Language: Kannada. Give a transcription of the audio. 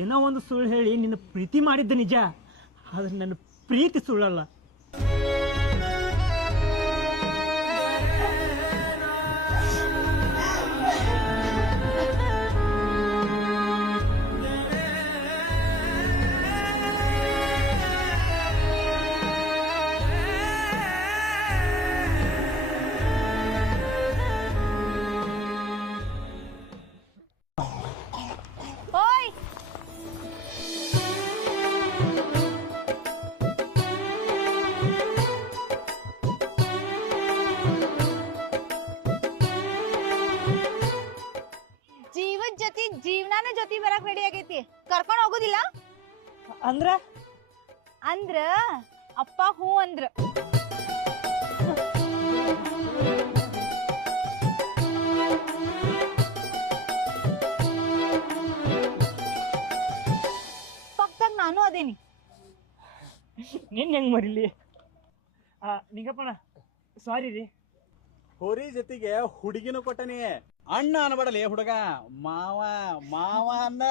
ಏನೋ ಒಂದು ಸುಳ್ಳು ಹೇಳಿ ನಿನ್ನ ಪ್ರೀತಿ ಮಾಡಿದ್ದ ನಿಜ, ಆದ್ರೆ ನನ್ನ ಪ್ರೀತಿ ಸುಳ್ಳಲ್ಲ. ಜೀವದ ಜೊತೆ ಜೀವನಾನ ಜೊತೆ ಬರಕ್ ರೆಡಿ ಆಗೈತಿ, ಕರ್ಕೊಂಡ್ ಹೋಗುದಿಲ್ಲ ಅಂದ್ರ ಅಂದ್ರ ಅಪ್ಪ ಹೂ ಅಂದ್ರ. ಪಕ್ದಾಗ ನಾನು ಅದೇನಿ. ನಿನ್ ಹೆಂಗ್ ಮರಿಲಿ? ನಿಂಗಪ್ಪಣ ಸಾರಿ ರೀ. ಹೋರಿ ಜೊತೆಗೆ ಹುಡುಗಿನೂ ಕೊಟ್ಟನಿ. ಅಣ್ಣ ಅನ್ಬೇಡಲಿ ಹುಡುಗ, ಮಾವ ಮಾವ ಅನ್ನ.